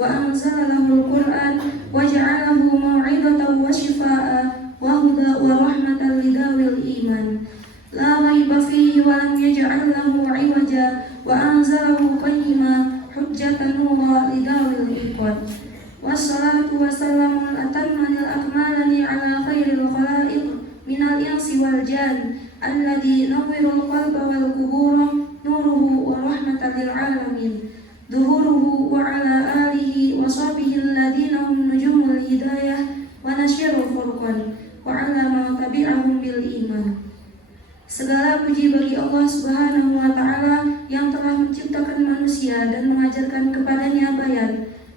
وأنزل له القرآن وجعله موعظة وشفاء وهدى ورحمة لذوي الإيمان لا ريب فيه ولم يجعل له عوجا وأنزله قيما حجة نورا لذوي الإيقان والصلاة والسلام الأتمان الأكملان على خير الخلائق من الإنس والجان الذي ينور القلب والقبور نوره ورحمة للعالمين ظهوره وعلى آله وصحبه الذين هم نجوم الهداية ونشر الفرقان وعلى ما تبعهم بالإيمان. Segala puji bagi Allah Subhanahu wa Ta'ala yang telah menciptakan manusia dan mengajarkan kepadanya bayan,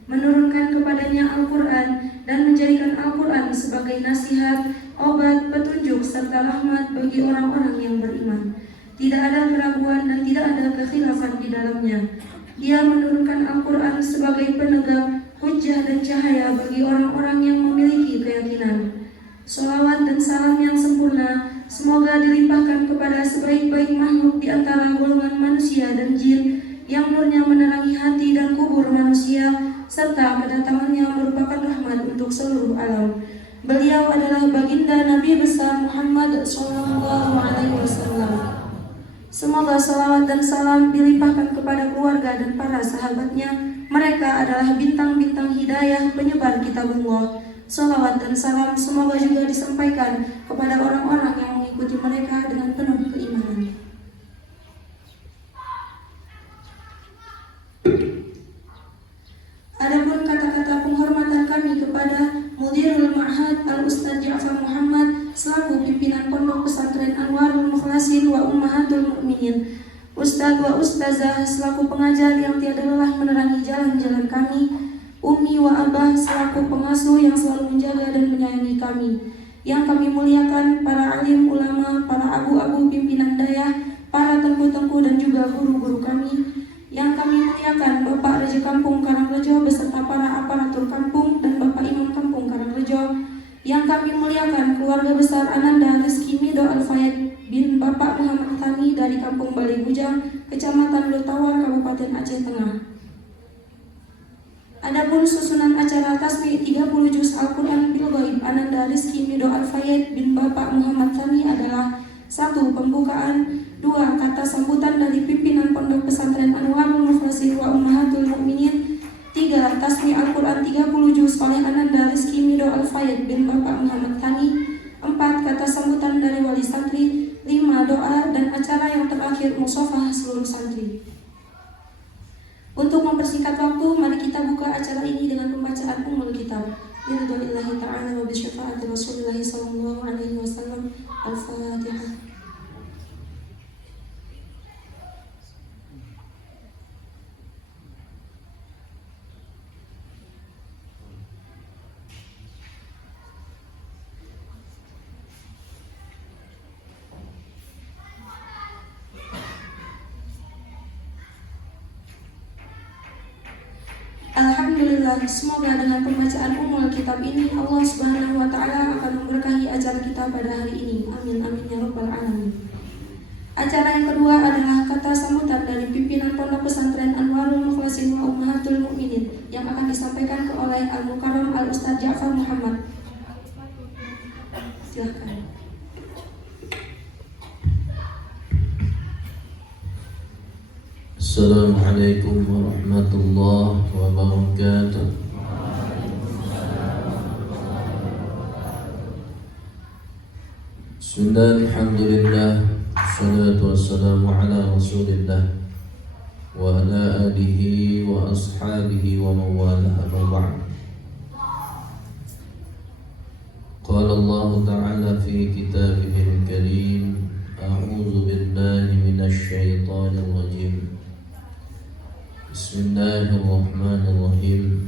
menurunkan kepadanya Al-Quran dan menjadikan Al-Quran sebagai nasihat, obat, petunjuk serta rahmat bagi orang-orang yang beriman. Tidak ada keraguan dan tidak ada kekhilafan di dalamnya. Dia menurunkan Al-Quran sebagai penegak, hujjah dan cahaya bagi orang-orang yang memiliki keyakinan. Salawat dan salam yang sempurna semoga dilimpahkan kepada sebaik-baik makhluk di antara golongan manusia dan jin yang nurnya menerangi hati dan kubur manusia serta kedatangannya merupakan rahmat untuk seluruh alam. Beliau adalah baginda Nabi besar Muhammad SAW. Semoga salawat dan salam dilimpahkan kepada keluarga dan para sahabatnya. Mereka adalah bintang-bintang hidayah penyebar kitabullah. Salawat dan salam semoga juga disampaikan kepada orang-orang yang mengikuti mereka dengan penuh keimanan. Adapun kata-kata penghormatan kami kepada Mudirul Ma'had Al-Ustadz Ja'far Muhammad selaku pimpinan Pondok Pesantren Anwarul Mukhlasin wa Ummahatul Mukminin, Ustadz wa Ustazah selaku pengajar yang tiada lelah menerangi jalan-jalan kami, Umi wa Abah selaku pengasuh yang selalu menjaga dan menyayangi kami, yang kami muliakan para alim ulama, para abu-abu pimpinan dayah, para tengku-tengku dan juga guru-guru kami, yang kami muliakan Bapak Raja Kampung Karangrejo beserta para aparatur kampung dan Bapak Imam Kampung Karangrejo, yang kami muliakan keluarga besar Ananda Rizki Mido Al-Fayed bin Bapak Muhammad Thani dari Kampung Balai Bujang, Kecamatan Lutawar, Kabupaten Aceh Tengah. Adapun susunan acara tasbih 30 juz Al-Quran bil Ghaib Ananda Rizki Mido Al-Fayed bin Bapak Muhammad Thani adalah 1. Pembukaan, 2. Kata sambutan dari pimpinan Pondok Pesantren Anwarul Mukhlasin wa Ummahatul Mukminin, 3. Tasbih Al-Quran 30 juz oleh Ananda Rizki Mido Al-Fayed bin Bapak Muhammad Thani, 4. Kata sambutan dari wali santri, 5. Doa dan acara yang terakhir musafah seluruh santri. Untuk mempersingkat waktu, mari kita buka acara ini dengan pembacaan Ummul Kitab. Biridwanillahi ta'ala wa bisyafaati Rasulillah sallallahu alaihi wasallam. Al-Fatihah. Alhamdulillah, semoga dengan pembacaan Ummul Kitab ini Allah Subhanahu wa Ta'ala akan memberkahi acara kita pada hari ini. Amin amin ya rabbal alamin. Acara yang kedua adalah kata sambutan dari pimpinan Pondok Pesantren Anwarul Mukhlasin wa Ummahatul Mukminin yang akan disampaikan oleh Al-Mukarram Al-Ustadz Ja'far Muhammad. Silakan. Assalamualaikum warahmatullahi wabarakatuh. Bismillah, alhamdulillah, wassalatu wassalamu ala rasulillah wa ala alihi wa ashabihi wa mawala amma ba'd. Qala Allah ta'ala fi kitabihil karim, a'udzu billahi minasy syaithanir rajim. Bismillahirrahmanirrahim.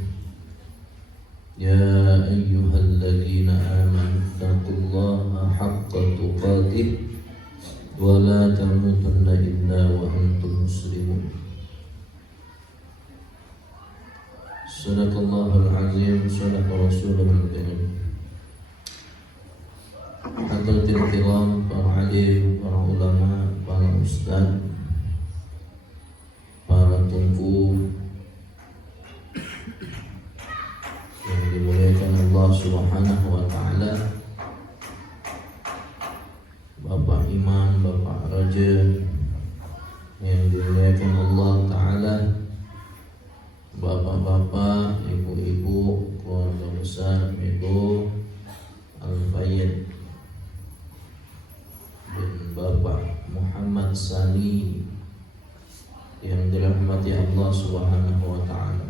Ya ayyuhalladzina amanu taqullaha haqqa tuqatih wa la tamutunna illa wa antum muslimun. Sadaqallahul azim, sadaqa rasulul karim. Hadirin kiram, para alim, para ulama, para ustaz, para tungku, Subhanahu wa taala, Bapak Imam, Bapak Raja yang dimuliakan Allah taala, Bapak-bapak, ibu-ibu, keluarga besar Ibu Al-Fayyad dan Bapak Muhammad Sani yang dirahmati Allah Subhanahu wa taala.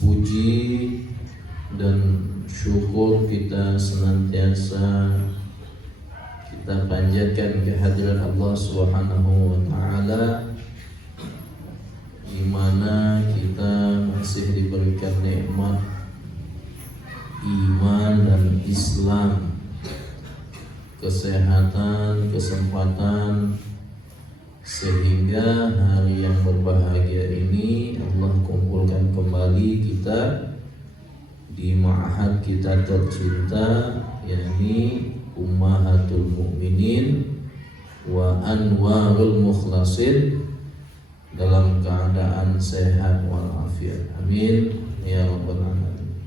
Puji dan syukur kita senantiasa kita panjatkan kehadiran Allah Subhanahu wa taala, di mana kita masih diberikan nikmat iman dan Islam, kesehatan, kesempatan, sehingga hari yang berbahagia ini Allah kumpulkan kembali kita di ma'had kita tercinta, yakni Ummahatul Mukminin wa Anwarul Mukhlasin, dalam keadaan sehat walafiat. Amin ya rabbal alamin.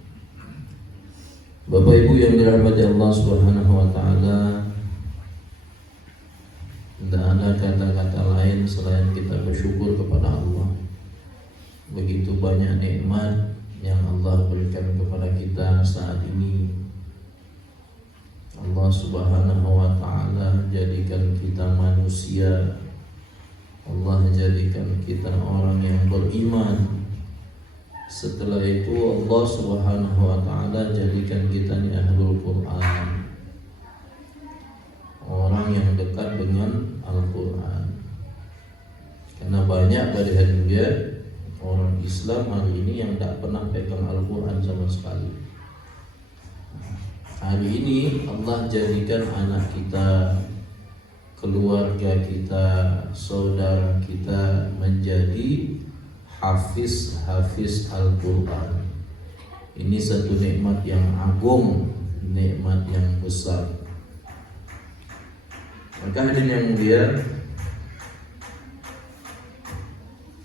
Bapak Ibu yang dirahmati Allah Subhanahu wa taala, tidak ada kata-kata lain selain kita bersyukur kepada Allah. Begitu banyak nikmat yang Allah berikan kepada kita saat ini. Allah Subhanahu wa taala jadikan kita manusia, Allah jadikan kita orang yang beriman. Setelah itu Allah Subhanahu wa taala jadikan kita ni ahlul Quran, orang yang dekat dengan Al-Quran. Karena banyak dari dia orang Islam hari ini yang tak pernah pegang Al-Quran sama sekali. Hari ini Allah jadikan anak kita, keluarga kita, saudara kita menjadi hafiz Al-Quran. Ini satu nikmat yang agung, nikmat yang besar. Maka hadirin yang mulia,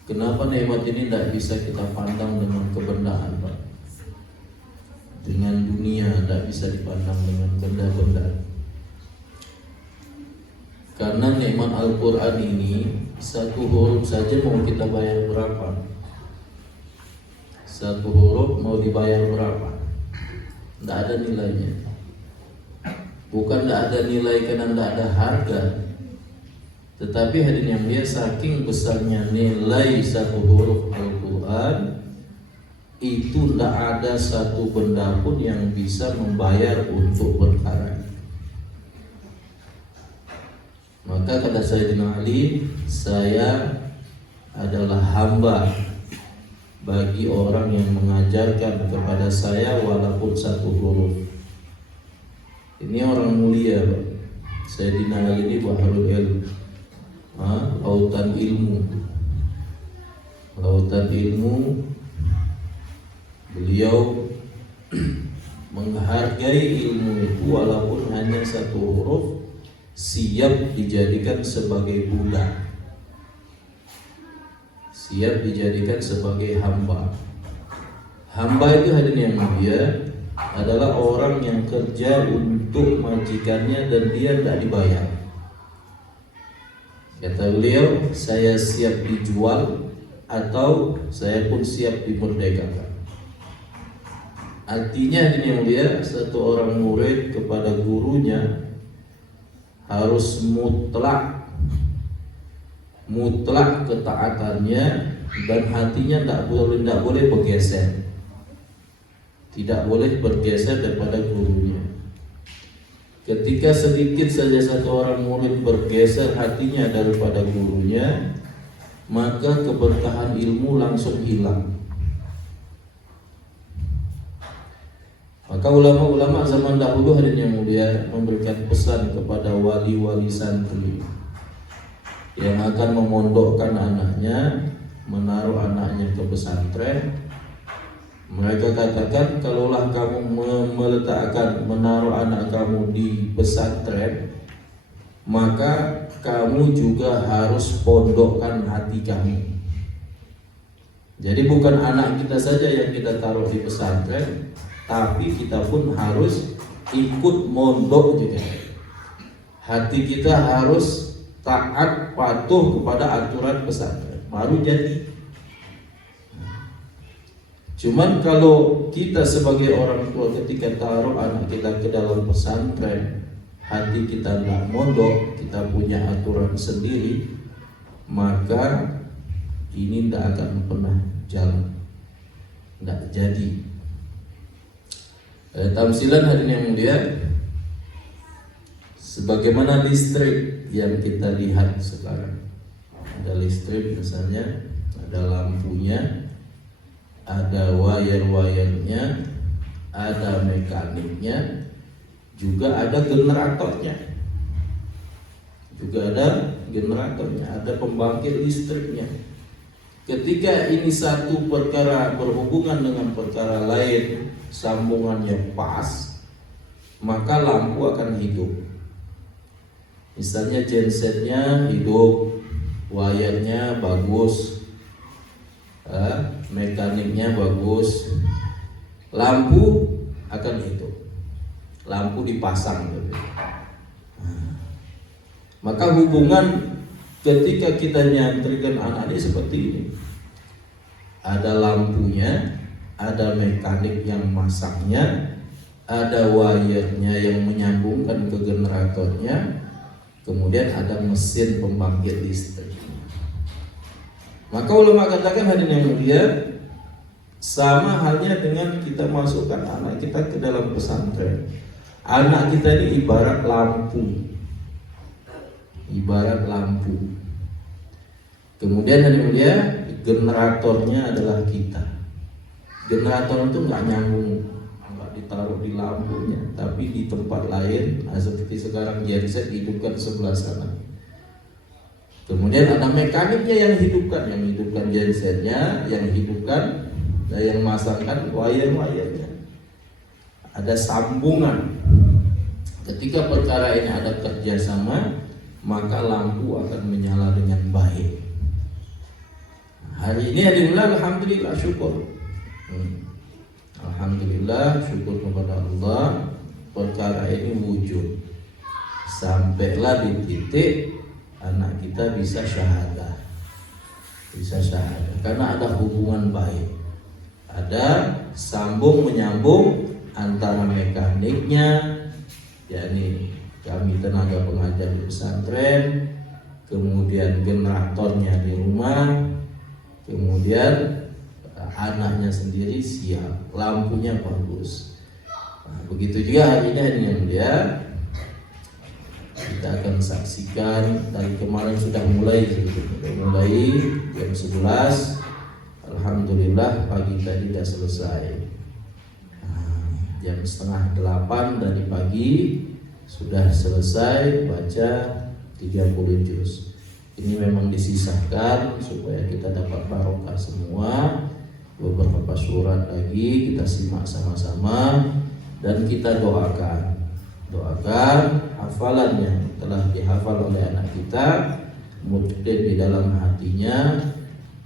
kenapa nikmat ini tidak bisa kita pandang dengan kebendaan, Pak? Dengan dunia tidak bisa dipandang dengan benda-benda. Karena nikmat Al-Quran ini, satu huruf saja mau kita bayar berapa? Satu huruf mau dibayar berapa? Tidak ada nilainya. Bukan tidak ada nilai karena tidak ada harga, tetapi hadirin yang mulia, saking besarnya nilai satu huruf Al-Quran, itu tidak ada satu benda pun yang bisa membayar untuk perkara. Maka kata Sayyidina Ali, saya adalah hamba bagi orang yang mengajarkan kepada saya walaupun satu huruf. Ini orang mulia, Pak. Sayyidina Ali ini baharul ilm, lautan ilmu. Lautan ilmu. Beliau menghargai ilmu itu walaupun hanya satu huruf, siap dijadikan sebagai budak, siap dijadikan sebagai hamba. Hamba itu hadirin yang mulia adalah orang yang kerja untuk majikannya dan dia tidak dibayar. Kata beliau, saya siap dijual atau saya pun siap dimerdekakan. Artinya hadirin yang mulia, satu orang murid kepada gurunya harus mutlak ketaatannya dan hatinya tidak boleh bergeser. Tidak boleh bergeser daripada gurunya. Ketika sedikit saja satu orang murid bergeser hatinya daripada gurunya, maka keberkahan ilmu langsung hilang. Maka ulama-ulama zaman dahulu hadirin yang mulia memberikan pesan kepada wali-wali santri yang akan memondokkan anaknya, menaruh anaknya ke pesantren. Mereka katakan, kalaulah kamu menaruh anak kamu di pesantren, maka kamu juga harus pondokkan hati kamu. Jadi bukan anak kita saja yang kita taruh di pesantren, tapi kita pun harus ikut mondok juga. Hati kita harus taat patuh kepada aturan pesantren, baru jadi. Cuman kalau kita sebagai orang tua ketika taruh anak kita ke dalam pesantren, hati kita tidak mondok, kita punya aturan sendiri, maka ini tidak akan pernah jalan, tidak jadi. Tamsilan hadirin yang mulia, sebagaimana listrik yang kita lihat sekarang, ada listrik misalnya, ada lampunya, ada wire-wirenya, ada mekaniknya, juga ada generatornya, ada pembangkit listriknya. Ketika ini satu perkara berhubungan dengan perkara lain, sambungannya pas, maka lampu akan hidup. Misalnya gensetnya hidup, wire-nya bagus, mekaniknya bagus, lampu akan hidup. Lampu dipasang gitu. Maka hubungan ketika kita nyantrikan anak ini seperti ini. Ada lampunya, ada mekanik yang masaknya, ada wire-nya yang menyambungkan ke generatornya, kemudian ada mesin pembangkit listrik. Maka ulama katakan hadirin yang mulia, sama halnya dengan kita masukkan anak kita ke dalam pesantren. Anak kita ini ibarat lampu. Kemudian hadirin yang mulia, generatornya adalah kita. Generator itu nggak nyambung, nggak ditaruh di lampunya, tapi di tempat lain. Seperti sekarang genset dihidupkan sebelah sana. Kemudian ada mekaniknya yang hidupkan gensetnya, yang hidupkan dan yang masangkan wire-wirenya. Ada sambungan. Ketika perkara ini ada kerjasama, maka lampu akan menyala dengan baik. Hari ini alhamdulillah syukur. Alhamdulillah syukur kepada Allah, perkara ini wujud. Sampailah di titik anak kita bisa syahadah, karena ada hubungan baik, ada sambung menyambung antara mekaniknya, yakni kami tenaga pengajar di pesantren, kemudian generatornya di rumah, kemudian anaknya sendiri siap, lampunya bagus. Begitu juga hari ini yang dia kita akan saksikan dari kemarin sudah mulai jam 11. Alhamdulillah pagi tadi sudah selesai. Jam setengah 8 dari pagi sudah selesai baca 30 juz. Ini memang disisakan supaya kita dapat barokah semua. Beberapa surat lagi kita simak sama-sama dan kita doakan hafalan yang telah dihafal oleh anak kita mudin di dalam hatinya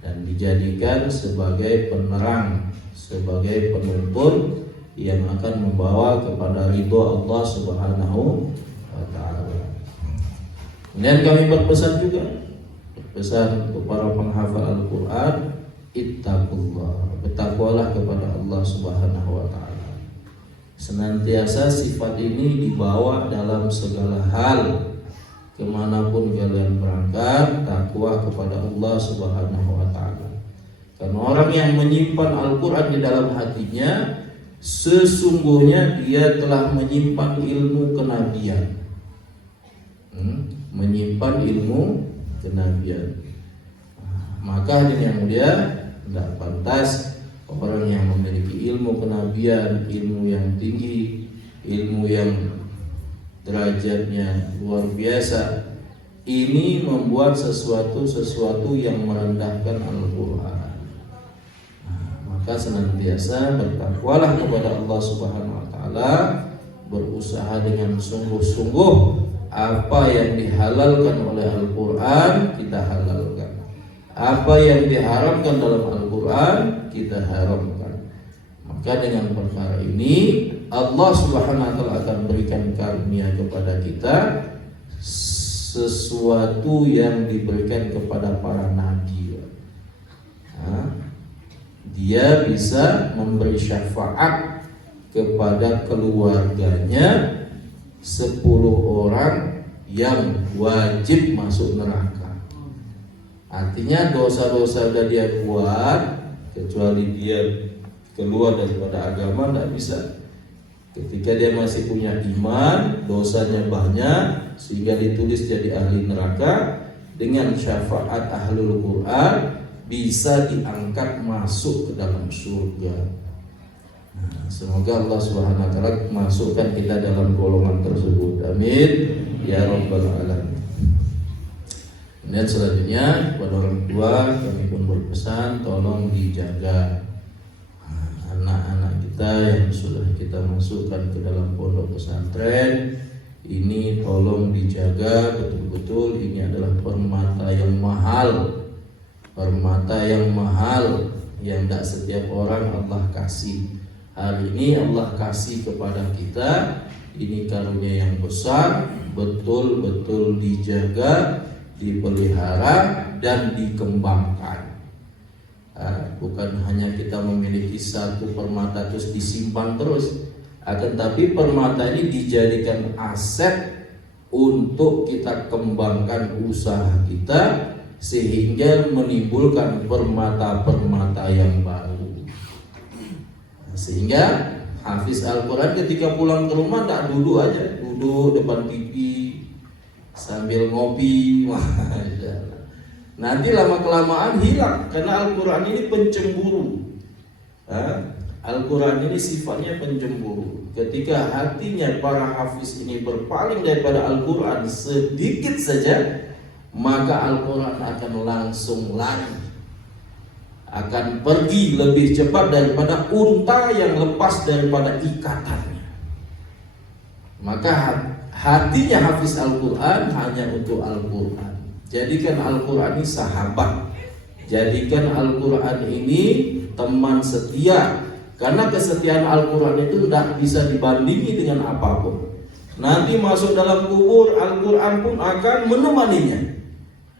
dan dijadikan sebagai penerang, sebagai penuntun yang akan membawa kepada ridho Allah Subhanahu wa ta'ala. Dan kami berpesan kepada penghafal Al-Quran, ittaqullah, bertakwalah kepada Allah Subhanahu wa ta'ala. Senantiasa sifat ini dibawa dalam segala hal, kemanapun kalian berangkat, takwa kepada Allah Subhanahu wa ta'ala. Karena orang yang menyimpan Al-Quran di dalam hatinya, sesungguhnya dia telah menyimpan ilmu kenabian. Menyimpan ilmu kenabian. Maka yang mulia, tidak pantas orang yang memiliki ilmu kenabian, ilmu yang tinggi, ilmu yang derajatnya luar biasa, ini membuat sesuatu yang merendahkan Al-Quran. Maka senantiasa bertakwalah kepada Allah Subhanahu wa ta'ala, berusaha dengan sungguh-sungguh apa yang dihalalkan oleh Al-Quran kita halalkan, Apa yang diharamkan dalam Al-Quran kita haramkan. Maka dengan perkara ini Allah Subhanahu wa taala akan berikan karunia kepada kita sesuatu yang diberikan kepada para nabi. Dia bisa memberi syafaat kepada keluarganya 10 orang yang wajib masuk neraka. Artinya dosa-dosa sudah dia buat, kecuali dia keluar daripada agama tidak bisa. Ketika dia masih punya iman, dosanya banyak sehingga ditulis jadi ahli neraka, dengan syafaat ahlul Quran bisa diangkat masuk ke dalam surga. Nah, semoga Allah Subhanahu wa taala masukkan kita dalam golongan tersebut. Amin ya rabbal alamin. Dan selanjutnya kepada orang tua kami pun berpesan tolong dijaga anak-anak kita yang sudah kita masukkan ke dalam pondok pesantren ini, tolong dijaga betul-betul. Ini adalah permata yang mahal, yang tidak setiap orang Allah kasih. Hari ini Allah kasih kepada kita, ini karunia yang besar, betul-betul dijaga, dipelihara dan dikembangkan. Bukan hanya kita memiliki satu permata terus disimpan terus, akan tapi permata ini dijadikan aset untuk kita kembangkan usaha kita sehingga menimbulkan permata-permata yang baru. Sehingga hafiz Al-Quran ketika pulang ke rumah tak duduk aja, duduk depan TV sambil ngopi. Nanti lama-kelamaan hilang, karena Al-Quran ini pencemburu. Al-Quran ini sifatnya pencemburu. Ketika hatinya para hafiz ini berpaling daripada Al-Quran sedikit saja, maka Al-Quran akan langsung lari, akan pergi lebih cepat daripada unta yang lepas daripada ikatannya. Maka hatinya hafiz Al-Quran hanya untuk Al-Quran. Jadikan Al-Quran ini sahabat, jadikan Al-Quran ini teman setia. Karena kesetiaan Al-Quran itu tidak bisa dibandingi dengan apapun. Nanti masuk dalam kubur, Al-Quran pun akan menemaninya.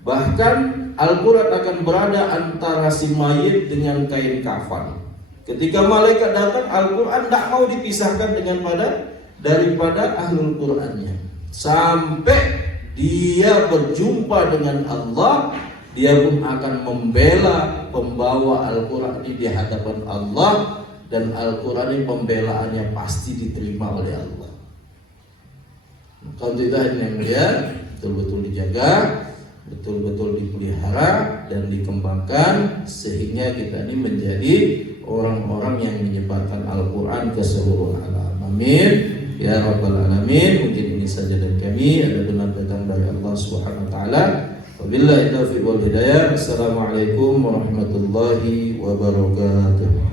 Bahkan Al-Quran akan berada antara si mayit dengan kain kafan. Ketika malaikat datang, Al-Quran tidak mau dipisahkan daripada ahlul Qurannya. Sampai dia berjumpa dengan Allah, dia pun akan membela pembawa Al-Quran ini di hadapan Allah. Dan Al-Quran ini pembelaannya pasti diterima oleh Allah. Maka itu yang dia betul-betul dijaga, betul-betul dipelihara dan dikembangkan, sehingga kita ini menjadi orang-orang yang menyebarkan Al-Quran ke seluruh alam. Amin ya rabbal alamin. Mungkin ini saja dari kami, ada benar datang dari Allah Subhanahu wa taala. Wabillahi taufiq wal hidayah. Assalamualaikum warahmatullahi wabarakatuh.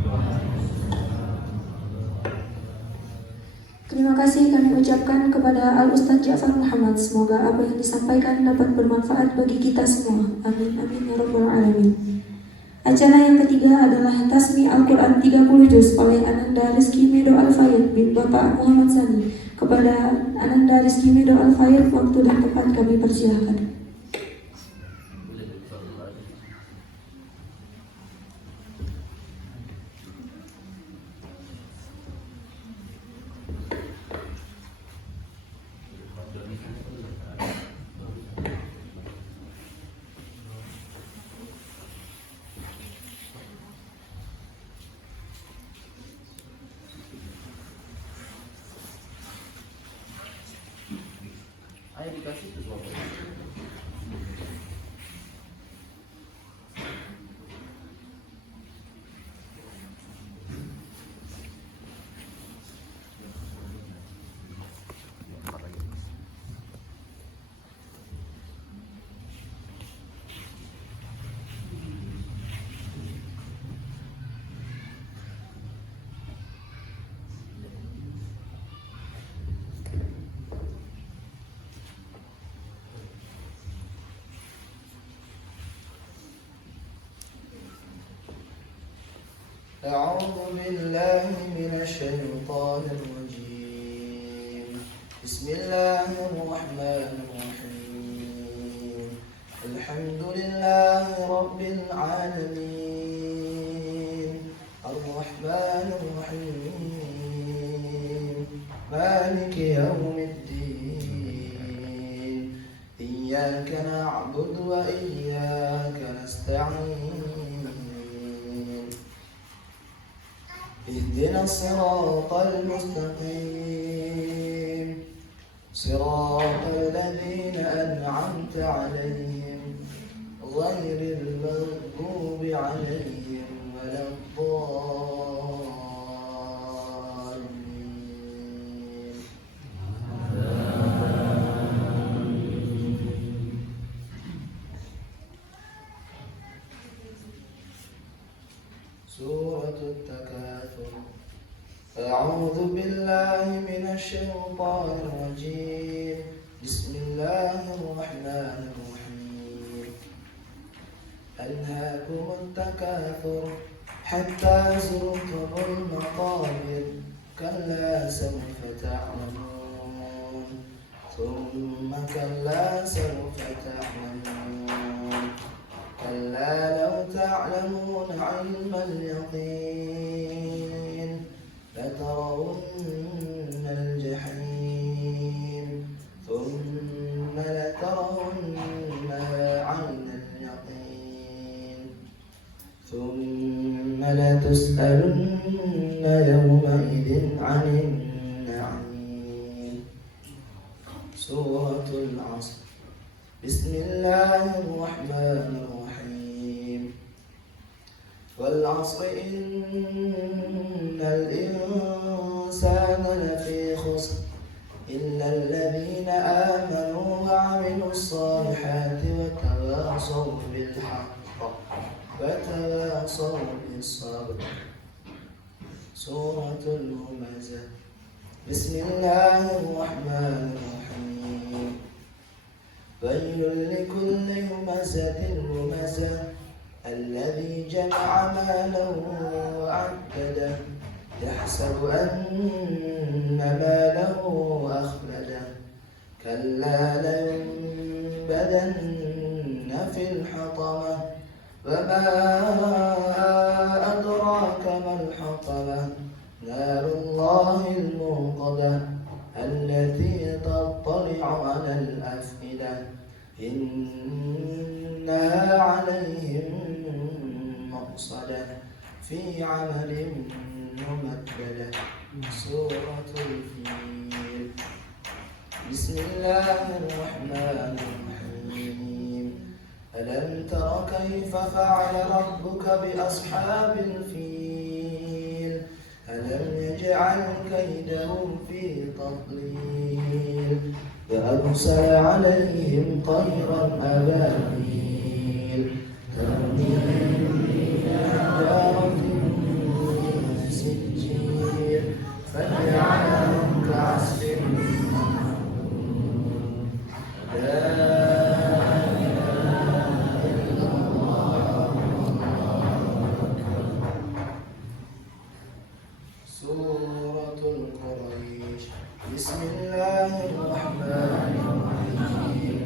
Terima kasih kami ucapkan kepada Al-Ustadz Ja'far Muhammad. Semoga apa yang disampaikan dapat bermanfaat bagi kita semua. Amin, amin ya rabbal alamin. Acara yang ketiga adalah Tasmi Al-Quran 30 Juz oleh Ananda Rizky Medo Al-Fayyad bin Bapak Muhammad Sani. Kepada Ananda Rizky Medo Al-Fayyad, waktu dan tempat kami persilahkan. Ayo dikasih sesuatu. أعوذ بالله من الشيطان الرجيم. بسم الله الرحمن الرحيم. الحمد لله رب العالمين، الرحمن الرحيم، مالك يوم الدين، إياك نعبد وإياك نستعين، اهدنا الصراط المستقيم، صراط الذين أنعمت عليهم غير المغضوب عليهم ولا الضالين. سورة التكاثر. أعوذ بالله من الشيطان الرجيم. بسم الله الرحمن الرحيم. ألهاكم التكاثر حتى زرتم المقابر، كلا سوف تعلمون، ثم كلا سوف تعلمون، كلا لو تعلمون علم اليقين لترون الجحيم ثم لترونها عين اليقين ثم لتسألن يومئذ عن النعيم. سورة العصر. بسم الله الرحمن الرحيم. والعصر إن الإنسان لفي خسر إلا الذين آمنوا وعملوا الصالحات وتواصوا بالحق وتواصوا بالصبر. سورة الهمزة. بسم الله الرحمن الرحيم. ويل لكل همزة لمزة الذي جمع ماله وعدده يحسب أن ماله أخلده كلا لينبذن في الحطمة وما أدراك ما الحطمة نار الله الموقدة التي تطلع على الأفئدة إنها عليهم مؤصدة في عمل ممددة. سورة الفيل. بسم الله الرحمن الرحيم. ألم تر كيف فعل ربك بأصحاب الفيل ألم يجعل كيدهم في تضليل وأرسل عليهم طيرا أبابيل ترميهم بحجارة من سجيل فجعلهم كعصف مأكول. لا إله إلا الله. سورة القريش. بسم الله الرحمن الرحيم.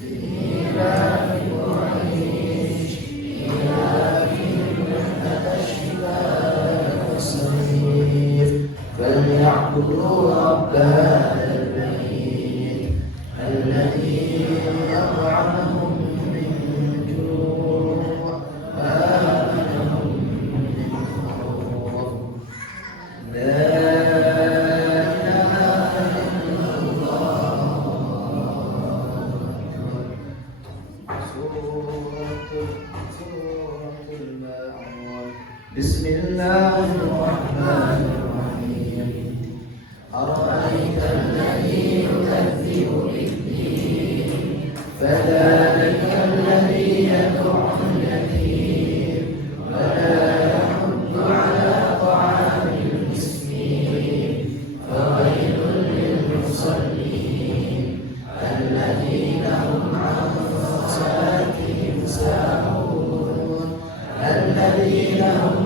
لإيلاف قريش إيلافهم رحلة الشتاء والصيف فليعبدوا رب هذا البيت الذي أطعمهم من جوع وآمنهم من خوف. لا بسم الله الرحمن الرحيم. أرأيت الذي يكذب بالدين فذلك الذي يدع اليتيم ولا يحض على طعام المسكين فويل للمصلين الذين هم عن صلاتهم ساهون الذين هم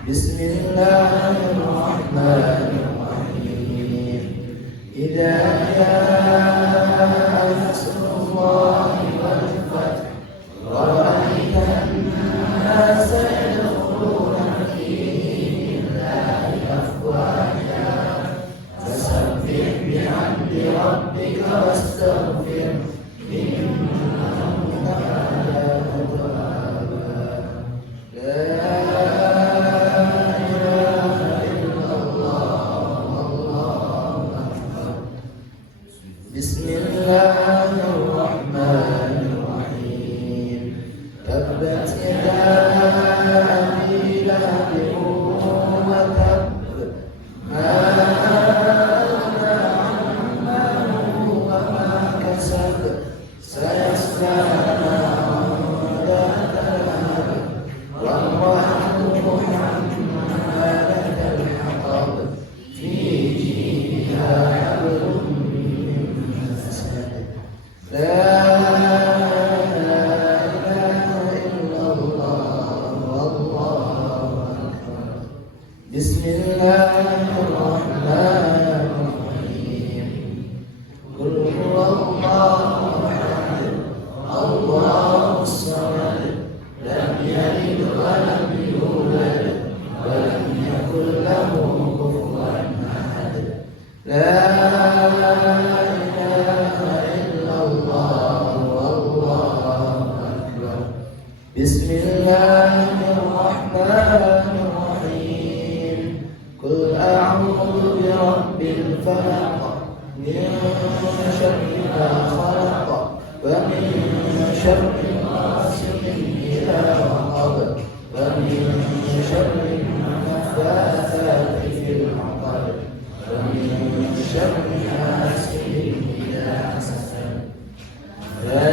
Bismillahirrahmanirrahim. Idza jaa nasrullahi wal fath wa ra'aitan nasa yadkhuluna fi dinillahi afwaja fasabbih bihamdi rabbika wastaghfir innahu kana tawwaba. Bismillahirrahmanirrahim. Tabbat yada abi lahabin wa tabb. Ma aghna anhu maluhu wa ma kasab. Sayasla naran dhata lahab. Wa imra'atuhu hammalatal hatab. Fi jidiha hablum min masad. La Bismillahirrahmanirrahim. Qul huwallahu ahad, Allahus samad, lam yalid wa lam yulad, wa lam yakul lahu kufuwan ahad. La ilaha illallah, wallahu akbar. Bismillahirrahmanirrahim. Qul a'udzu birabbil falaq, min syarri ma khalaq, wa min syarri ghasiqin idza waqab, wa min syarri naffatsati fil 'uqad, wa min syarri hasidin idza hasad. La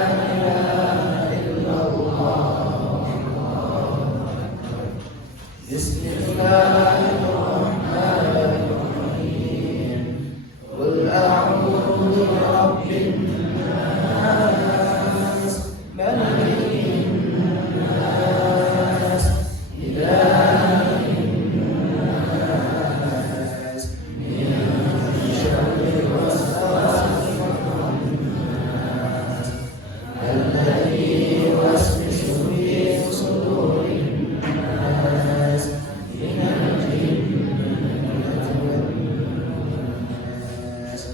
ilaha illallah. Bismillahirrahmanirrahim. Qul a'udzu birabbin nas, malikin nas, ilahin nas, min syarril waswasil khannas, alladzi yuwaswisu fi sudurin nas, minal jinnati wan nas.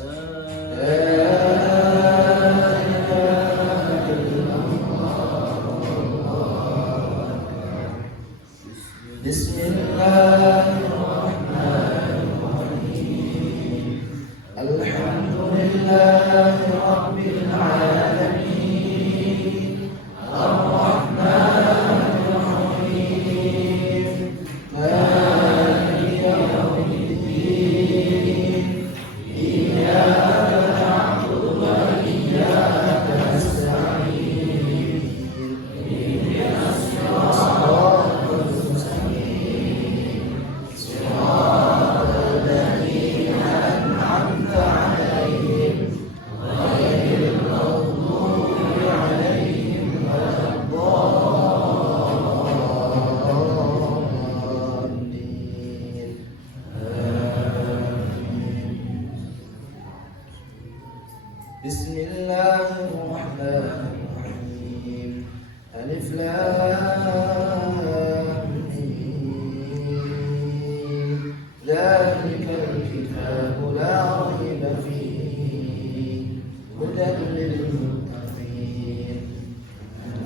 La ilaha illallah. Bismillahirrahmanirrahim. Alhamdulillahi rabbil alamin. Ar-Rahmanir Rahim. Maliki yawmiddin. Iyyaka na'budu wa iyyaka nasta'in. Ihdinas siratal mustaqim. Siratal ladzina an'amta 'alaihim ghairil maghdubi 'alaihim waladdallin. Amin. Bismillahirrahmanirrahim. Alif lam mim. Dzalikal kitabu la raiba fihi hudan lil muttaqin.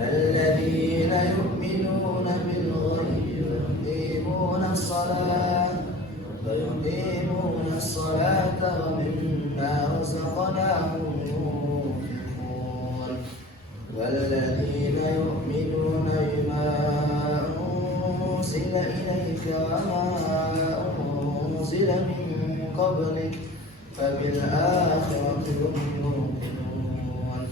الذين يؤمنون بالغيب ويقيمون الصلاة ومما رزقناهم ينفقون. والذين يؤمنون بما أنزل إليك وما أنزل من قبلك فبالآخرة هم يوقنون.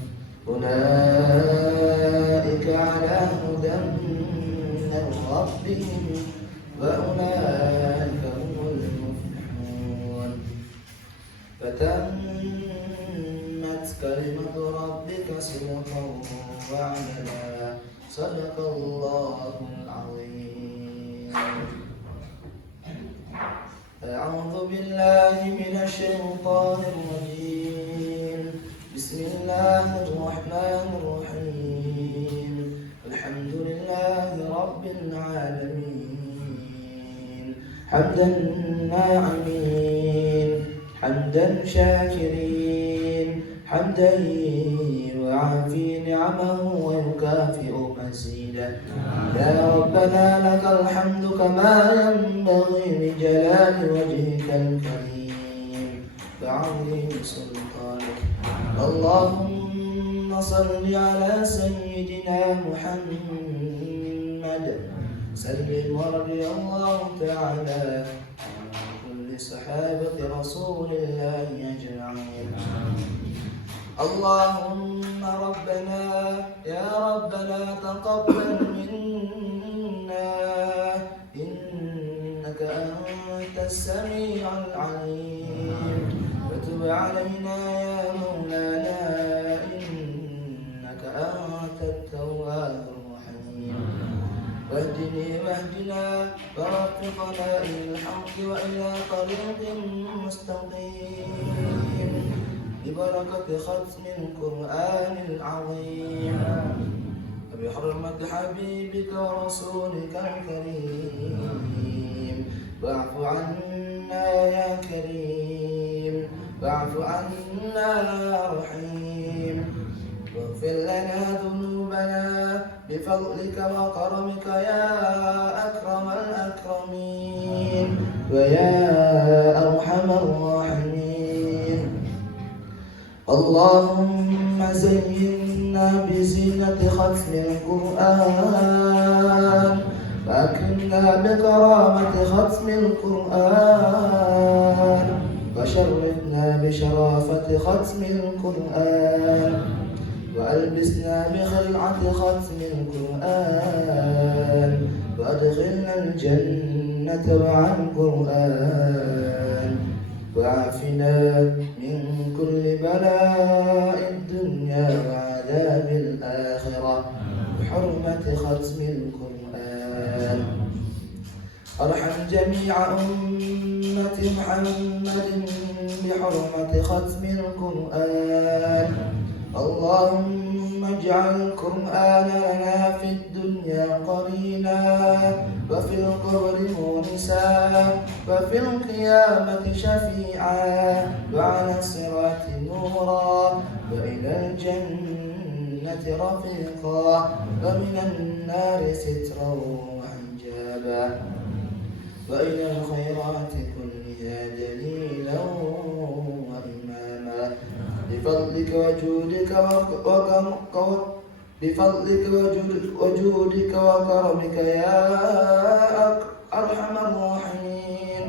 أولئك على هدى من ربهم وأولئك هم المفلحون. فتمت كلمة ربك صدقا وعدلا. صدق الله العظيم. لله رب العالمين حمدا ناعمين حمدا شاكرين حمدا يوافي نعمه ويكافئ مزيدا يا ربنا لك الحمد كما ينبغي لجلال وجهك الكريم وعظيم سلطانك اللهم صل على سيدنا محمد سلم ورضي الله تعالى عن كل صحابة رسول الله أجمعين اللهم ربنا يا ربنا تقبل منا إنك أنت السميع العليم وتب علينا يا مولانا إنك أنت التواب الرحيم واهدنا ووفقنا إلى الحق وإلى طريق مستقيم ببركة ختم القرآن العظيم وبحرمة حبيبك ورسولك الكريم واعف عنا يا كريم واعف عنا يا رحيم واغفر لنا ذنوبنا بفضلك وكرمك يا أكرم الأكرمين ويا أرحم الراحمين اللهم زينا بزينة ختم القرآن وأكرمنا بكرامة ختم القرآن وشرفنا بشرافة ختم القرآن وألبسنا بخلعة ختم القرآن وأدخلنا الجنة مع القرآن وعافنا من كل بلاء الدنيا وعذاب الآخرة بحرمة ختم القرآن ارحم جميع أمة محمد بحرمة ختم القرآن اللهم اجعل القرآن لنا في الدنيا قرينا وفي القبر مونسا وفي القيامة شفيعا وعلى الصراط نورا وإلى الجنة رفيقا ومن النار سترا وحجابا وإلى الخيرات كلها دليلا وإماما بفضلك وجودك وجودك وكرمك يا أرحم الراحمين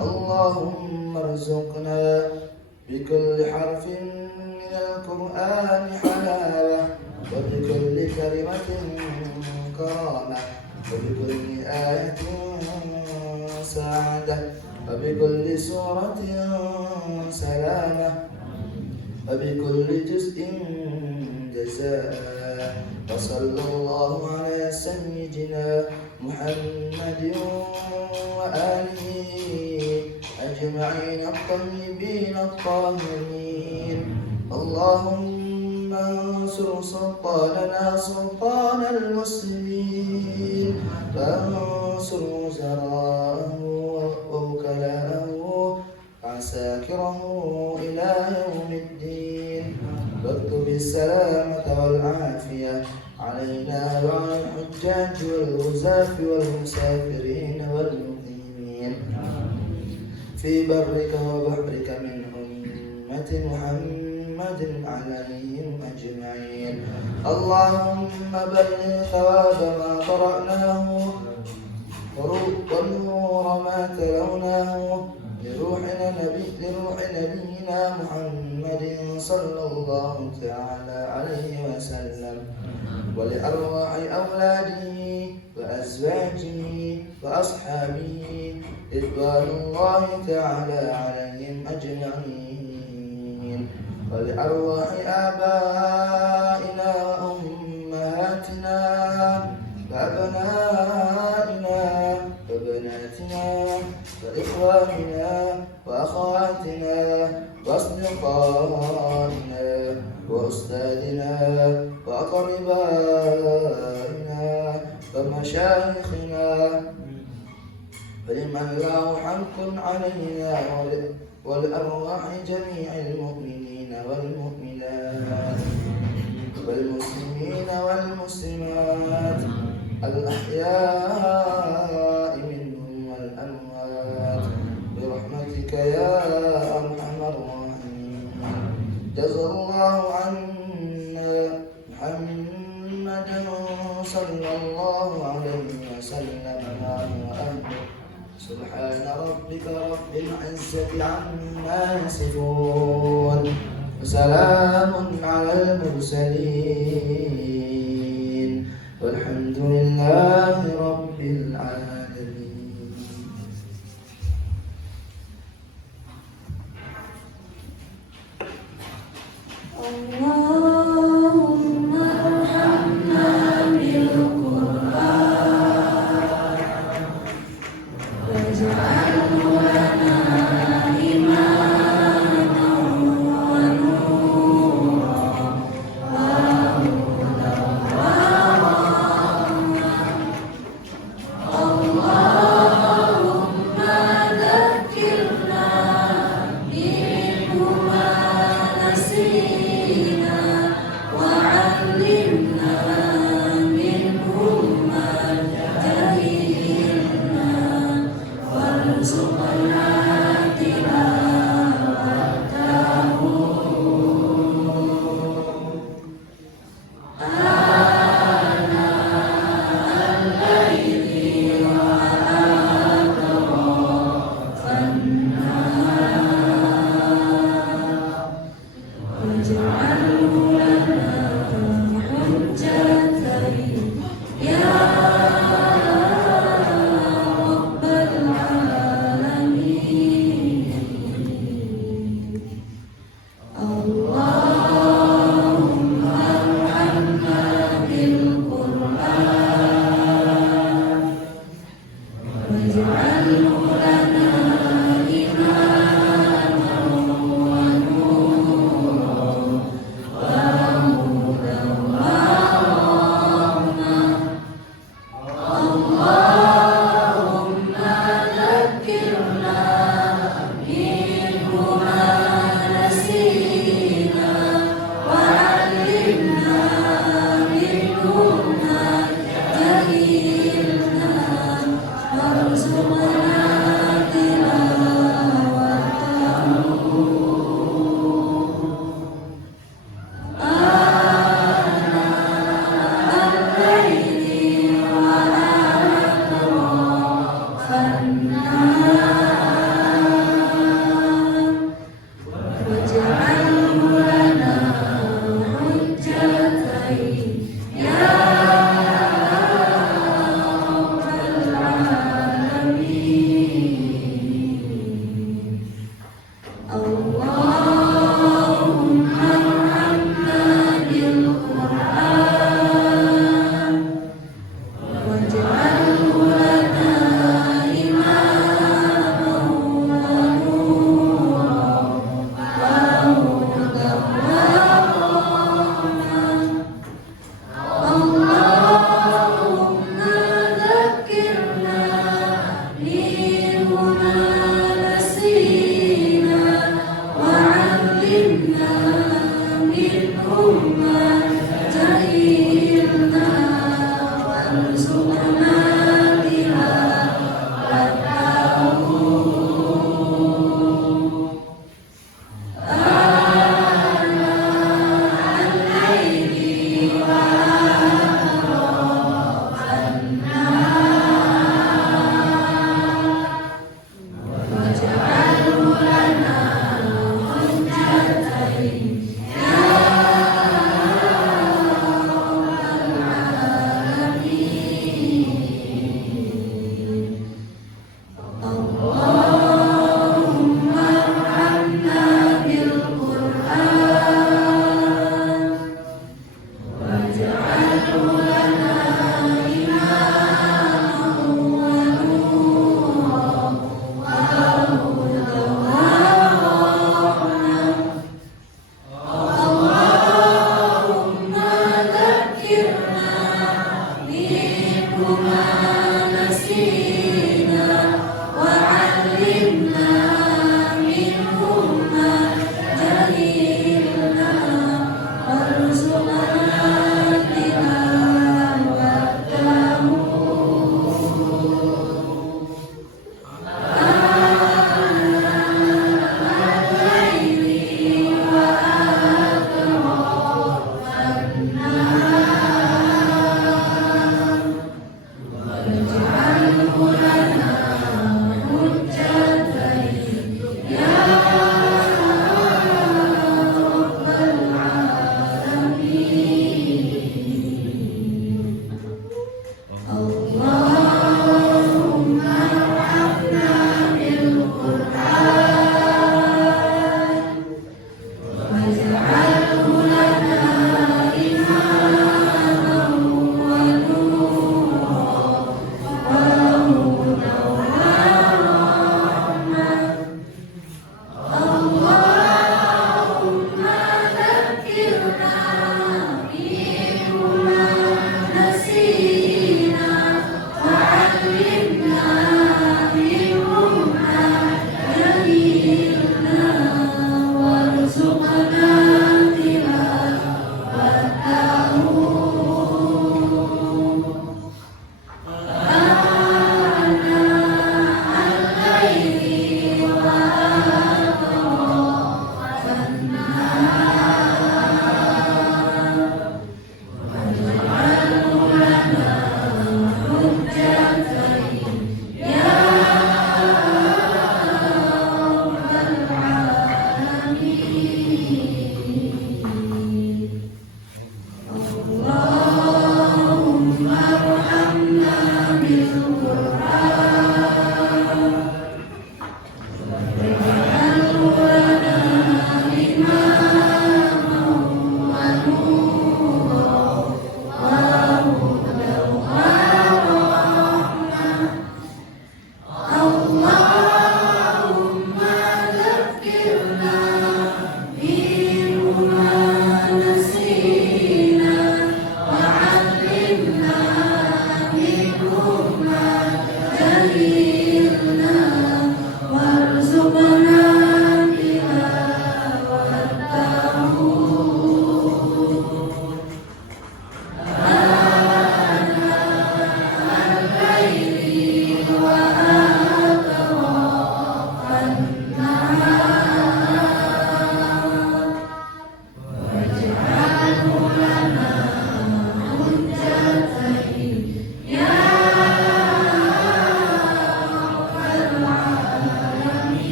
اللهم ارزقنا بكل حرف من القرآن حلاوة وبكل كلمة كرامة وبكل آية سعادة وبكل سورة سلامة وبكل جزء جزاء وصلى الله على سيدنا محمد وآله أجمعين الطيبين الطاهرين اللهم انصر سلطاننا سلطان المسلمين وانصر وزراءه ووكلاءه عساكره إلى يوم الدين واكتب السلامة والعافية علينا وعلى الحجاج والغزاة والمسافرين والمقيمين في برك وبحرك من أمة محمد عليهم أجمعين اللهم بلغ ثواب ما قرأناه ونور ما تلوناه لروح نبينا محمد صلى الله تعالى عليه وسلم ولأرواح أولاده وأزواجه وأصحابه رضوان الله تعالى عليهم أجمعين ولأرواح آبائنا وأمهاتنا وأبنائنا وبناتنا وإخواننا وأخواتنا وأصدقائنا وأستاذنا وأقربائنا ومشايخنا ولمن له حق علينا والأرواح جميع المؤمنين والمؤمنات والمسلمين والمسلمات الأحياء منهم والأموات برحمتك يا أرحم الراحمين. جزا الله عنا محمدا صلى الله عليه وسلم وأهله. سبحان ربك رب العزة عما يصفون وسلام على المرسلين والحمد لله رب العالمين. اللهم ارحمنا بالقرآن واجعله لنا إماما ونورا وهدى ورحمة. اللهم ذكرنا منه ما نسينا وعلمنا منه ما جهلنا وارزقنا تلاوته آناء الليل وأطراف النهار واجعله لنا حجتين يا رب العالمين. اللهم ارحمنا بالقرآن واجعله لنا إماما ونورا وهدى ورحمة. اللهم ذكرنا منه ما نسينا وعلمنا منه ما جهلنا وارزقنا تلاوته آناء الليل وأطراف النهار واجعله لنا حجتين يا رب العالمين. اللهم ارحمنا بالقرآن واجعله لنا إماما ونورا وهدى ورحمة. اللهم ذكرنا منه ما نسينا وعلمنا منه ما جهلنا وارزقنا تلاوته آناء الليل وأطراف النهار واجعله لنا حجتين يا رب العالمين.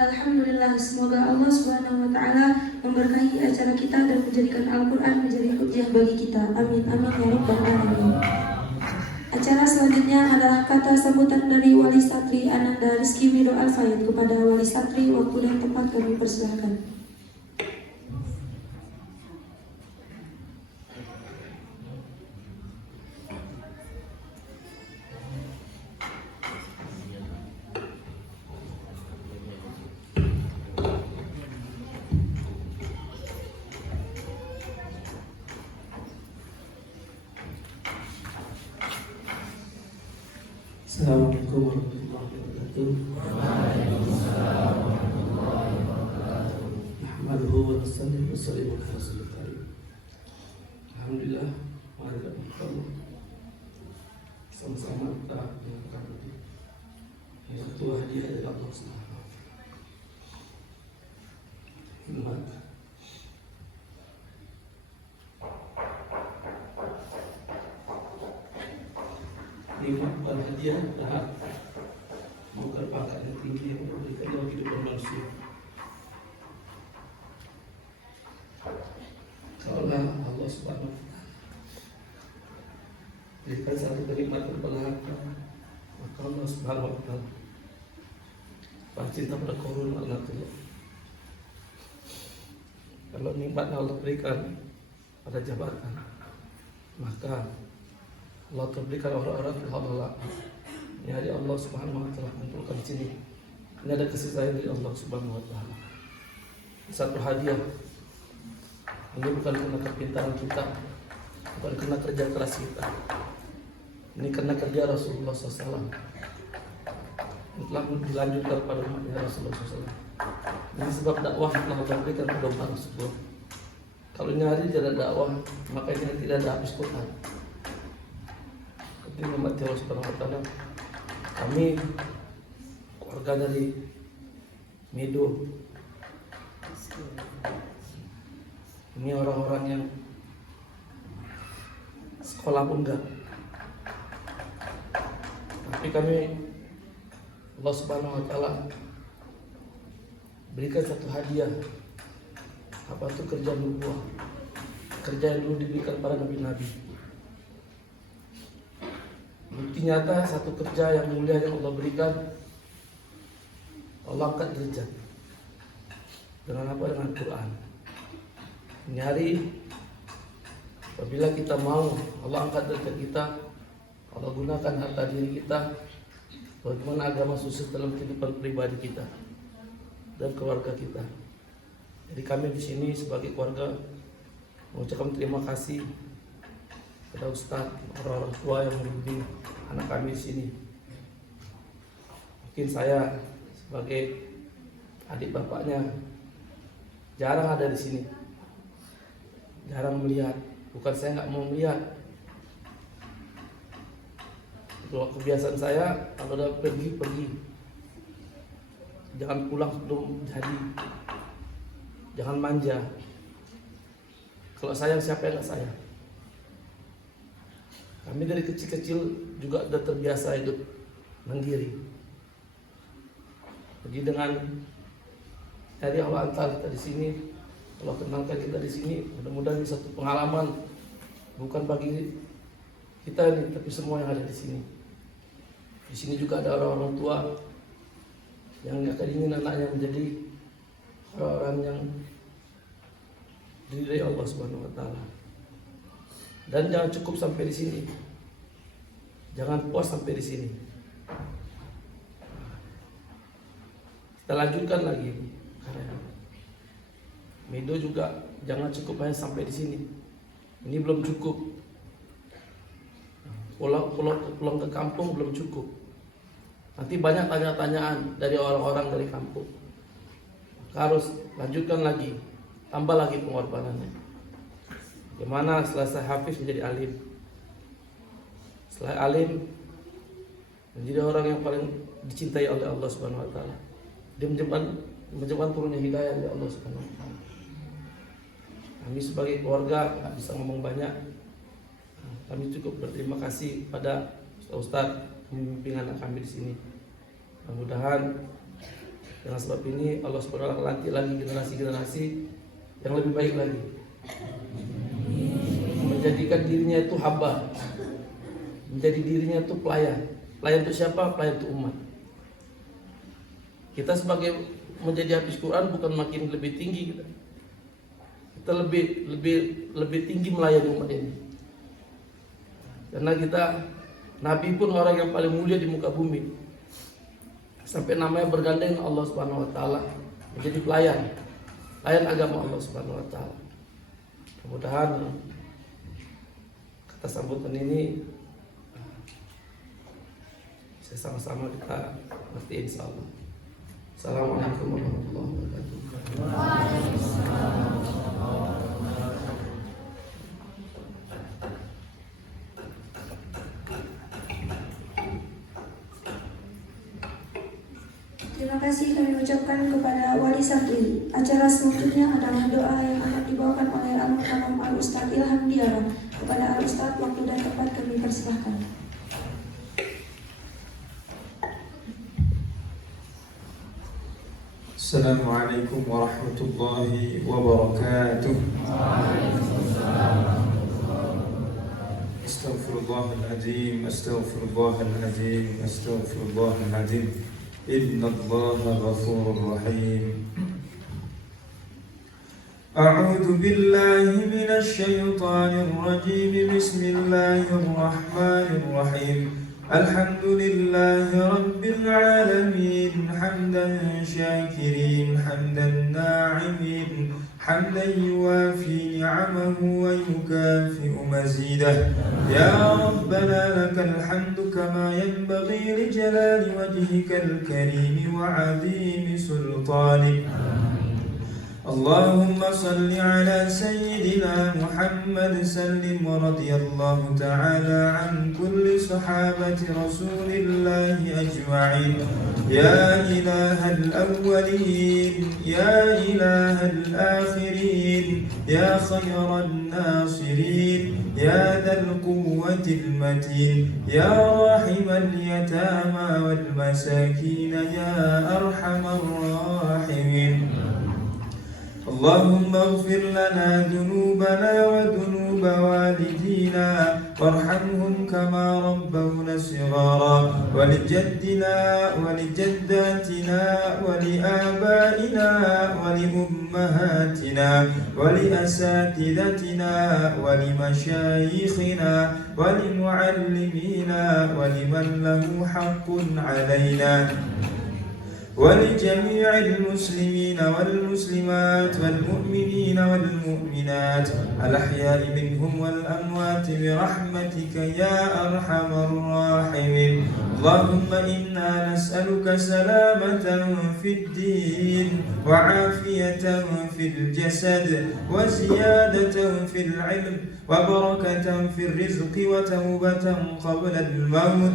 Alhamdulillah, semoga Allah Subhanahu wa taala memberkahi acara kita dan menjadikan Al-Qur'an menjadi hujjah bagi kita. Amin amin ya rabbal alamin. Acara selanjutnya adalah kata sambutan dari Wali Satri Ananda Rizky Wido Al-Faid. Kepada Wali Satri, waktu dan tempat kami persilahkan. Assalamualaikum warahmatullahi wabarakatuh. Nahmaduhu wa nusalli wa nusallimu ala rasulil karim. Alhamdulillah, mari kita berdoa. Sama-sama kita mengucapkan yang ketua hadiah dari Allah Subhanahu wa taala. Nikmat bukan hadiah, tahap bukan pangkat yang tinggi yang memberikan dalam kehidupan manusia. Karena Allah Subhanahu wa taala berikan satu kenikmatan pengharapan, maka Allah Subhanahu wa taala pasti cinta pada korun anak itu. Kalau nikmat Allah berikan pada jabatan, maka Allah terberikan orang-orang berhalal. Ini hari Allah Subhanahu wa taala kumpulkan di sini. Ini ada kasih sayang dari Allah Subhanahu wa taala. satu hadiah. Ini bukan karena kepintaran kita, bukan karena kerja keras kita. Ini karena kerja Rasulullah SAW. Telah dilanjutkan pada umatnya Rasulullah SAW. Ini sebab dakwah telah Allah berikan kepada umat Rasulullah. Kalau nyari tidak dakwah, maka ini tidak ada habis Quran. Jadi umat Allah Subhanahu Wa Taala, kami keluarga dari Medo, ini orang-orang yang sekolah pun enggak, tapi kami Allah Subhanahu Wa Taala berikan satu hadiah. Apa itu kerja nubuah, kerja yang dulu diberikan para nabi-nabi. Bukti nyata satu kerja yang mulia yang Allah berikan, Allah angkat derajat. Dengan apa? Dengan Quran. Ini hari apabila kita mau Allah angkat derajat kita, Allah gunakan harta diri kita, bagaimana agama sukses dalam kehidupan pribadi kita dan keluarga kita. Jadi kami di sini sebagai keluarga mengucapkan terima kasih kepada Ustadz, orang-orang tua yang membimbing anak kami di sini. Mungkin saya sebagai adik bapaknya jarang ada di sini, jarang melihat. Bukan saya nggak mau melihat. Kalau kebiasaan saya kalau udah pergi, jangan pulang sebelum jadi. Jangan manja. Kalau sayang siapa yang gak sayang? Kami dari kecil-kecil juga sudah terbiasa hidup mandiri. Jadi dengan dari Allah antar kita di sini, Allah kenalkan kita di sini, mudah-mudahan ini satu pengalaman bukan bagi kita ini, tapi semua yang ada di sini. Di sini juga ada orang-orang tua yang akan ingin anaknya menjadi orang-orang yang diridai Allah Subhanahu Wa Taala. Dan jangan cukup sampai di sini, jangan puas sampai di sini. Kita lanjutkan lagi karya. Medo juga jangan cukup hanya sampai di sini. Ini belum cukup. Pulang ke kampung belum cukup. Nanti banyak tanya-tanyaan dari orang-orang dari kampung. Harus lanjutkan lagi, tambah lagi pengorbanannya. Bagaimana setelah saya hafiz menjadi alim, setelah alim menjadi orang yang paling dicintai oleh Allah Subhanahu Wa Taala. Dia menjembatkan turunnya hidayah dari Allah Subhanahu Wa Taala. Kami sebagai keluarga nggak bisa ngomong banyak. Kami cukup berterima kasih pada Ustadz memimpin anak kami di sini. Mudah-mudahan dengan sebab ini Allah Subhanahu Wa Taala lantik lagi generasi-generasi yang lebih baik lagi, menjadikan dirinya itu hamba, menjadi dirinya itu pelayan. Pelayan untuk siapa? Pelayan untuk umat. Kita sebagai menjadi habis Quran bukan makin lebih tinggi kita lebih tinggi melayani umat ini. Karena kita Nabi pun orang yang paling mulia di muka bumi. Sampai namanya bergandeng Allah Subhanahu Wa Taala menjadi pelayan agama Allah Subhanahu Wa Taala. Mudah-mudahan kata sambutan ini bisa sama-sama kita ngerti insyaallah. Assalamualaikum warahmatullahi wabarakatuh. Terima kasih kami ucapkan kepada Wali Sakli. Acara selanjutnya adalah doa yang akan dibawakan oleh Al-Mukarram Al-Ustadz Ilham Diara. Kepada Al-Ustadz, waktu dan tempat kami persilahkan. Assalamualaikum warahmatullahi wabarakatuh. Astaghfirullahaladzim, astaghfirullahaladzim, astaghfirullahaladzim. Innallaha ghafurur rahim. A'udzu billahi minasy syaithanir rajim. Bismillahirrahmanirrahim. الحمد لله رب العالمين حمدا شاكرين حمدا ناعمين حمدا يوافي نعمه ويكافئ مزيده يا ربنا لك الحمد كما ينبغي لجلال وجهك الكريم وعظيم سلطانك اللهم صل على سيدنا محمد سلم ورضي الله تعالى عن كل صحابة رسول الله أجمعين يا إله الأولين يا إله الآخرين يا خير الناصرين يا ذا القوة المتين يا راحم اليتامى والمساكين يا أرحم الراحمين اللهم اغفر لنا ذنوبنا وذنوب والدينا وارحمهم كما ربونا صغارا ولجدنا ولجداتنا ولآبائنا ولأمهاتنا ولأساتذتنا ولمشايخنا ولمعلمينا ولمن له حق علينا ولجميع المسلمين والمسلمات والمؤمنين والمؤمنات الأحياء منهم والأموات برحمتك يا أرحم الراحمين اللهم إنا نسألك سلامة في الدين وعافية في الجسد وزيادة في العلم وبركة في الرزق وتوبة قبل الموت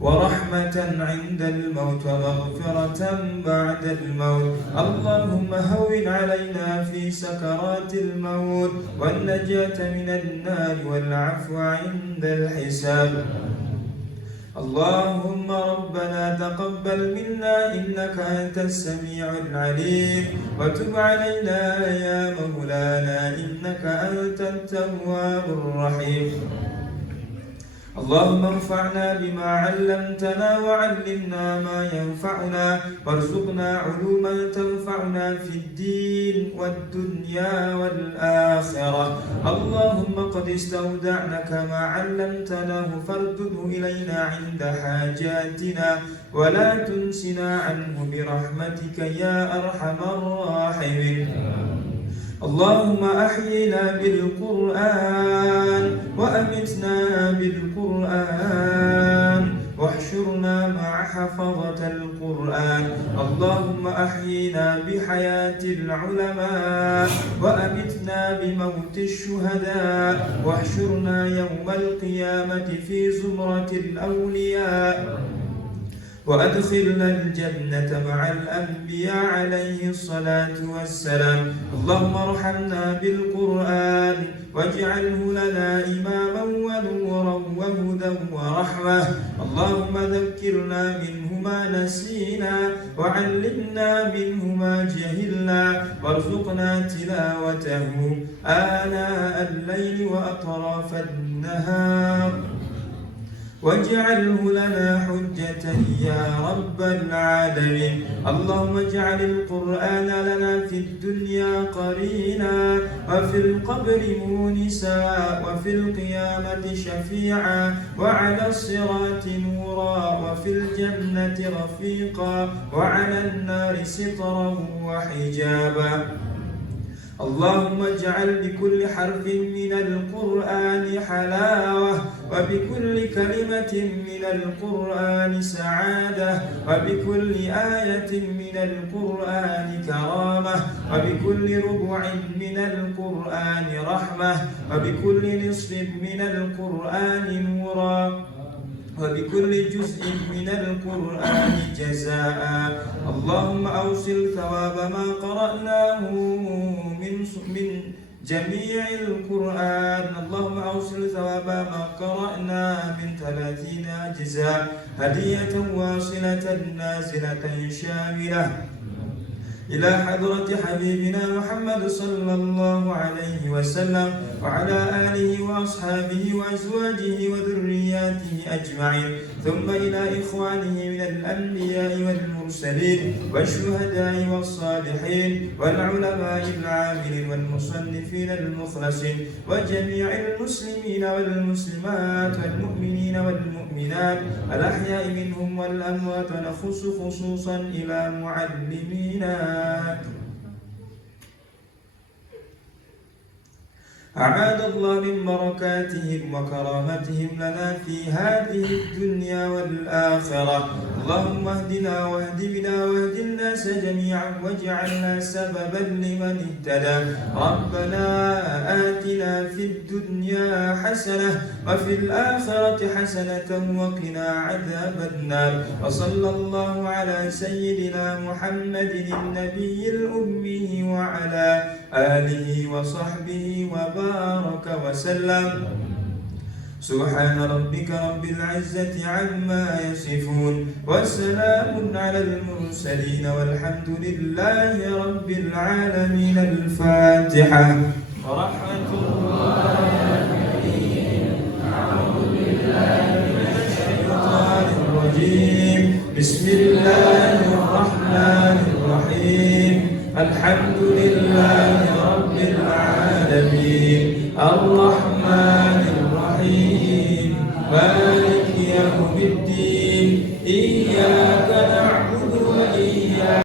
ورحمة عند الموت ومغفرة بعد الموت اللهم هون علينا في سكرات الموت والنجاة من النار والعفو عند الحساب اللهم ربنا تقبل منا إنك أنت السميع العليم وتب علينا يا مولانا إنك أنت التواب الرحيم اللهم انفعنا بما علمتنا وعلمنا ما ينفعنا وارزقنا علوما تنفعنا في الدين والدنيا والآخرة اللهم قد استودعناك ما علمتناه فارده إلينا عند حاجاتنا ولا تنسنا عنه برحمتك يا أرحم الراحمين اللهم أحينا بالقرآن وأمتنا بالقرآن واحشرنا مع حفظة القرآن اللهم أحينا بحياة العلماء وأمتنا بموت الشهداء واحشرنا يوم القيامة في زمرة الأولياء وأدخلنا الجنة مع الأنبياء عليه الصلاة والسلام اللهم ارحمنا بالقرآن واجعله لنا إماما ونورا وهدى ورحمة اللهم ذكرنا منه ما نسينا وعلمنا منه ما جهلنا وارزقنا تلاوته آناء الليل وأطراف النهار واجعله لنا حجة يا رب العالمين اللهم اجعل القرآن لنا في الدنيا قرينا وفي القبر مونسا وفي القيامة شفيعا وعلى الصراط نورا وفي الجنة رفيقا وعلى النار سترا وحجابا اللهم اجعل بكل حرف من القرآن حلاوة وبكل كلمة من القرآن سعادة وبكل آية من القرآن كرامة وبكل ربع من القرآن رحمة وبكل نصف من القرآن نورا وبكل جزء من القرآن جزاء اللهم أوصل ثواب ما قرأناه من جميع القرآن اللهم أوصل ثواب ما قرأنا من 30 أجزاء هدية واصلة نازلة شاملة إلى حضرة حبيبنا محمد صلى الله عليه وسلم وعلى آله وأصحابه وأزواجه وذرياته أجمعين، ثم إلى إخوانه من الأنبياء والمرسلين والشهداء والصالحين والعلماء العاملين والمصنفين المخلصين وجميع المسلمين والمسلمات والمؤمنين والمؤمنات الأحياء منهم والأموات، ونخص خصوصا إلى معلمينا. أعاد الله من بركاتهم وكرامتهم لنا في هذه الدنيا والآخرة. اللهم اهدنا واهد بنا واهد الناس جميعا واجعلنا سببا لمن اهتدى. ربنا آتنا في الدنيا حسنة وفي الآخرة حسنة وقنا عذاب النار. وصلى الله على سيدنا محمد النبي الأمي وعلى آله وصحبه وبارك وسلم. سبحان ربك رب العزة عما يصفون وسلام على المرسلين والحمد لله رب العالمين. الفاتحة. ورحمة الله. أعوذ بالله من الشيطان الرجيم. بسم الله الرحمن الرحيم. الحمد لله رب العالمين الرحمن